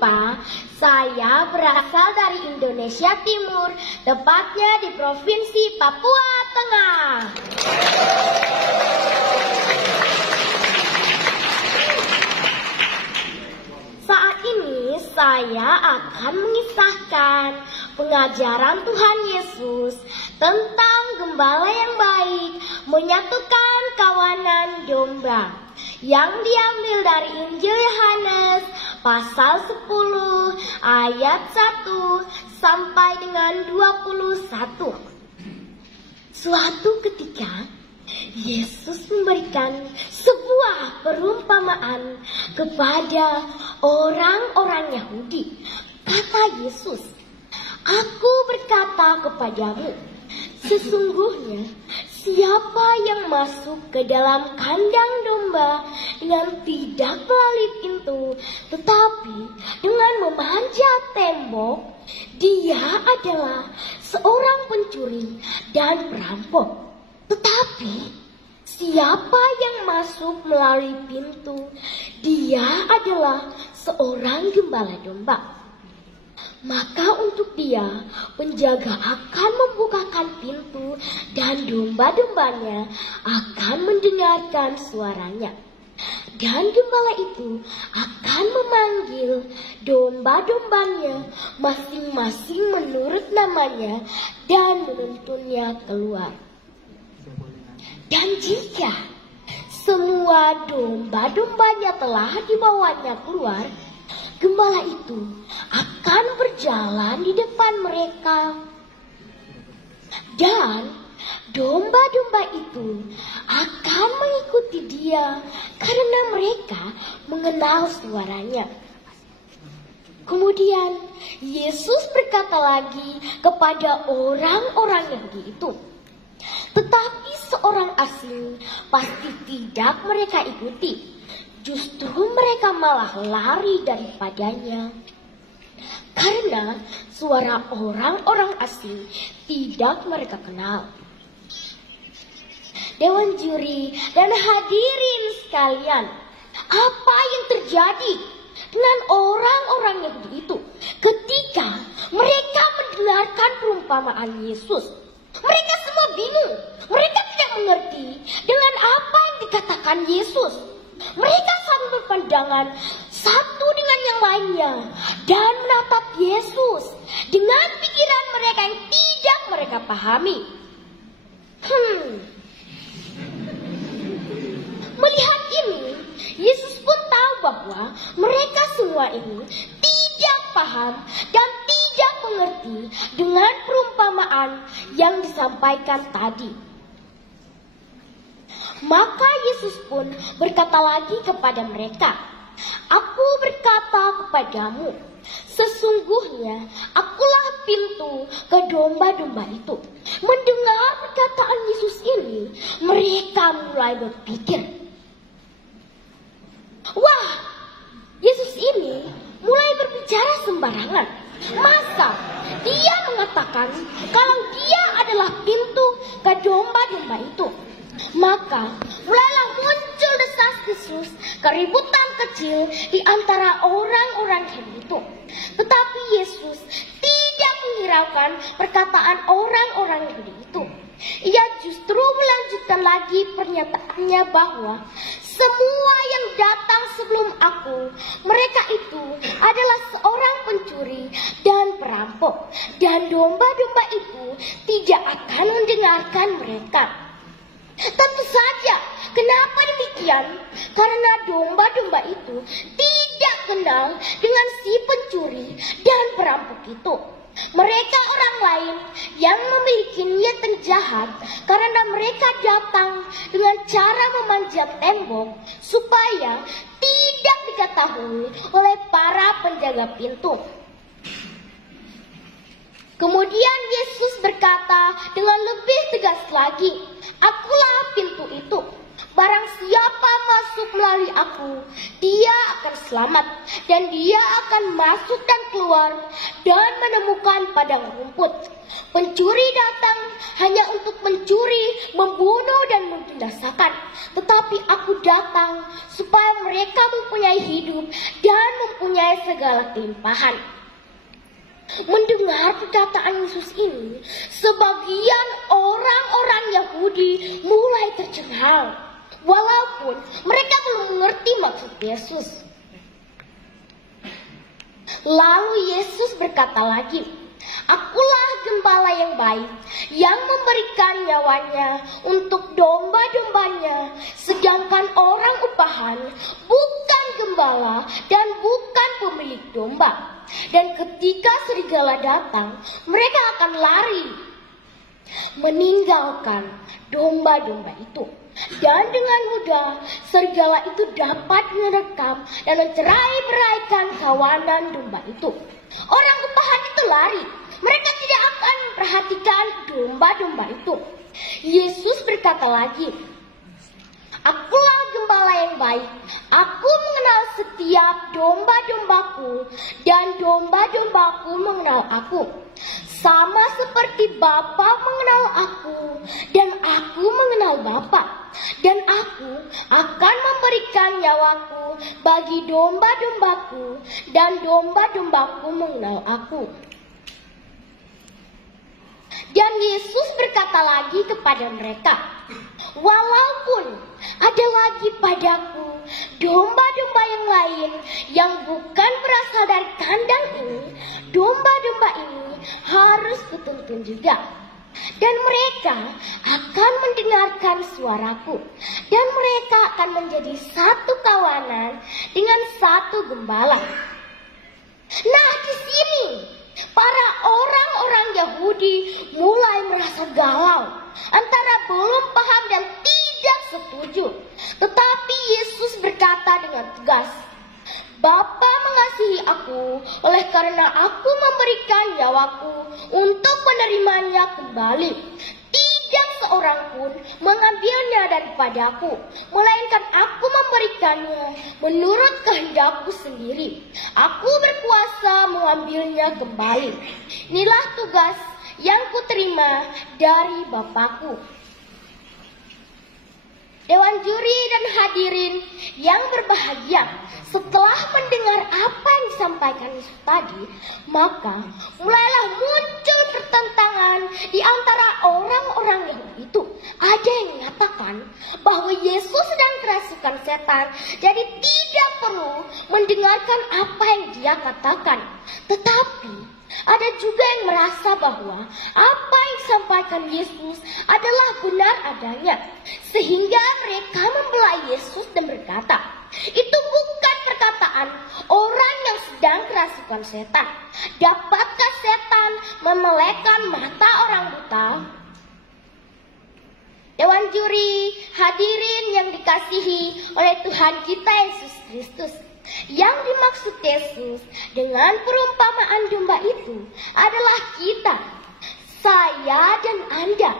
lupa, saya berasal dari Indonesia Timur, tepatnya di Provinsi Papua Tengah. Saat ini saya akan mengisahkan pengajaran Tuhan Yesus tentang gembala yang baik menyatukan kawanan domba yang diambil dari Injil Yohanes pasal 10 ayat 1 sampai dengan 21. Suatu ketika Yesus memberikan sebuah perumpamaan kepada orang-orang Yahudi. Kata Yesus, "Aku berkata kepadamu, sesungguhnya siapa yang masuk ke dalam kandang domba dengan tidak melalui pintu, tetapi dengan memanjat tembok, dia adalah seorang pencuri dan perampok. Tetapi siapa yang masuk melalui pintu, dia adalah seorang gembala domba. Maka untuk dia, penjaga akan membukakan pintu dan domba-dombanya akan mendengarkan suaranya. Dan gembala itu akan memanggil domba-dombanya masing-masing menurut namanya dan menuntunnya keluar. Dan jika semua domba-dombanya telah dibawanya keluar, gembala itu akan berjalan di depan mereka. Dan domba-domba itu akan mengikuti dia karena mereka mengenal suaranya." Kemudian Yesus berkata lagi kepada orang-orang Yahudi itu, "Tetapi seorang asing pasti tidak mereka ikuti. Justru mereka malah lari daripadanya. Karena suara orang-orang asing tidak mereka kenal." Dewan juri dan hadirin sekalian, apa yang terjadi dengan orang-orang Yahudi itu ketika mereka mendengarkan perumpamaan Yesus? Mereka semua bingung. Mereka tidak mengerti dengan apa yang dikatakan Yesus. Mereka saling berpandangan satu dengan yang lainnya dan menatap Yesus dengan pikiran mereka yang tidak mereka pahami. Melihat ini, Yesus pun tahu bahwa mereka semua ini tidak paham dan tidak mengerti dengan perumpamaan yang disampaikan tadi. Maka Yesus pun berkata lagi kepada mereka, "Aku berkata kepadamu, sesungguhnya akulah pintu ke domba-domba itu." Mendengar perkataan Yesus ini, mereka mulai berpikir, "Wah, Yesus ini mulai berbicara sembarangan. Masa dia mengatakan kalau dia adalah pintu ke domba-domba itu?" Maka mulailah muncul desas-desus, keributan kecil di antara orang-orang itu. Tetapi Yesus tidak menghiraukan perkataan orang-orang itu. Ia justru melanjutkan lagi pernyataannya bahwa semua yang datang sebelum aku, mereka itu adalah seorang pencuri dan perampok. Dan domba-domba itu tidak akan mendengarkan mereka. Tentu saja, kenapa demikian? Karena domba-domba itu tidak kenal dengan si pencuri dan perampok itu. Mereka orang lain yang memiliki niat yang jahat karena mereka datang dengan cara memanjat tembok supaya tidak diketahui oleh para penjaga pintu. Kemudian Yesus berkata dengan lebih tegas lagi, "Akulah pintu itu. Barang siapa masuk melalui aku, dia akan selamat, dan dia akan masuk dan keluar dan menemukan padang rumput. Pencuri datang hanya untuk mencuri, membunuh, dan membinasakan. Tetapi aku datang supaya mereka mempunyai hidup dan mempunyai segala kelimpahan. Mendengar perkataan Yesus ini, sebagian orang-orang Yahudi mulai tercengang, walaupun mereka belum mengerti maksud Yesus. Lalu Yesus berkata lagi, "Akulah gembala yang baik, yang memberikan nyawanya untuk domba-dombanya, sedangkan orang upahan bukan gembala dan bukan pemilik domba. Dan ketika serigala datang, mereka akan lari, meninggalkan domba-domba itu. Dan dengan mudah serigala itu dapat merekam dan mencerai-beraikan kawanan domba itu. Orang upahan itu lari. Mereka tidak akan memperhatikan domba-domba itu." Yesus berkata lagi, "Akulah gembala yang baik. Aku mengenal setiap domba-dombaku, dan domba-dombaku mengenal aku. Sama seperti Bapa mengenal aku, dan aku mengenal Bapa. Dan aku akan memberikan nyawaku bagi domba-dombaku, dan domba-dombaku mengenal aku." Dan Yesus berkata lagi kepada mereka, "Walaupun ada lagi padaku domba-domba yang lain yang bukan berasal dari kandang ini, domba-domba ini harus kutuntun juga. Dan mereka akan mendengarkan suaraku, dan mereka akan menjadi satu kawanan dengan satu gembala." Nah, di sini para orang-orang Yahudi mulai merasa galau, antara belum paham dan tidak setuju. Tetapi Yesus berkata dengan tegas, "Bapa mengasihi aku, oleh karena aku memberikan nyawaku untuk menerimanya kembali. Tidak seorang pun mengambilnya daripadaku, melainkan aku memberikannya menurut kehendakku sendiri. Aku berkuasa mengambilnya kembali. Inilah tugas yang kuterima dari Bapakku." Dewan juri dan hadirin yang berbahagia, setelah mendengar apa yang disampaikan Yesus tadi, maka mulailah muncul pertentangan di antara orang-orang Yahudi itu. Ada yang mengatakan bahwa Yesus sedang kerasukan setan, jadi tidak perlu mendengarkan apa yang dia katakan. Tetapi ada juga yang merasa bahwa apa yang disampaikan Yesus adalah benar adanya, sehingga mereka membelah Yesus dan berkata, "Itu bukan perkataan orang yang sedang kerasukan setan. Dapatkah setan memelekkan mata orang buta?" Dewan juri, hadirin yang dikasihi oleh Tuhan kita Yesus Kristus, yang dimaksud Yesus dengan perumpamaan domba itu adalah kita, saya dan Anda.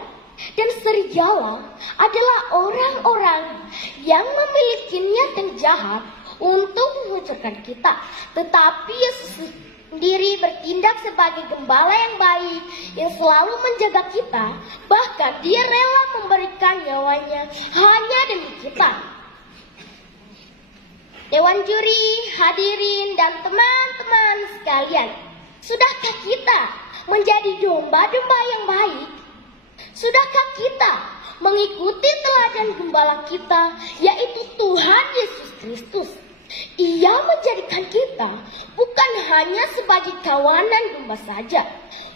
Dan serigala adalah orang-orang yang memiliki niat yang jahat untuk menghancurkan kita. Tetapi Yesus sendiri bertindak sebagai gembala yang baik yang selalu menjaga kita. Bahkan dia rela memberikan nyawanya hanya demi kita. Dewan juri, hadirin, dan teman-teman sekalian, sudahkah kita menjadi domba-domba yang baik? Sudahkah kita mengikuti teladan gembala kita, yaitu Tuhan Yesus Kristus? Ia menjadikan kita bukan hanya sebagai kawanan domba saja,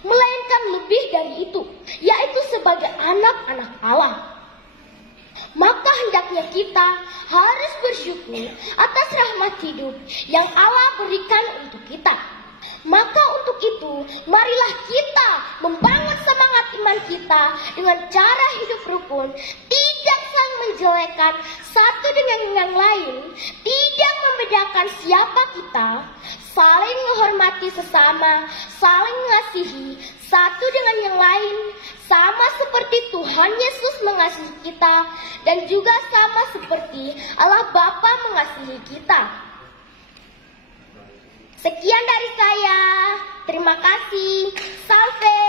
melainkan lebih dari itu, yaitu sebagai anak-anak Allah. Maka hendaknya kita harus bersyukur atas rahmat hidup yang Allah berikan untuk kita. Maka untuk itu, marilah kita membangun semangat iman kita dengan cara hidup rukun, tidak saling menjelekkan satu dengan yang lain, tidak membedakan siapa kita, saling menghormati sesama, saling mengasihi satu dengan yang lain, sama seperti Tuhan Yesus mengasihi kita, dan juga sama seperti Allah Bapa mengasihi kita. Sekian dari saya. Terima kasih. Salve.